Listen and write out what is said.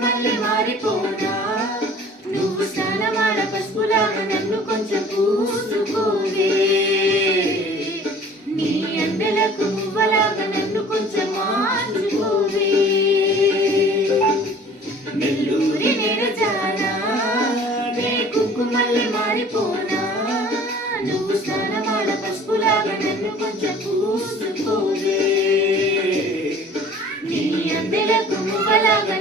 మళ్ళీ మారిపోనా నువ్వు స్నానమాడ పసుపులాగా నన్ను కొంచెం పూసుకోవే నీ అందెలకు మువ్వలాగా నన్ను కొంచెం మార్చుకోవే నెల్లూరి నెరజానా నే కుంకుమల్లి మారిపోనా నువ్వు స్నానమాడ పసుపులాగా నన్ను కొంచెం పూసుకోవే నీ అందెలకు మువ్వలాగా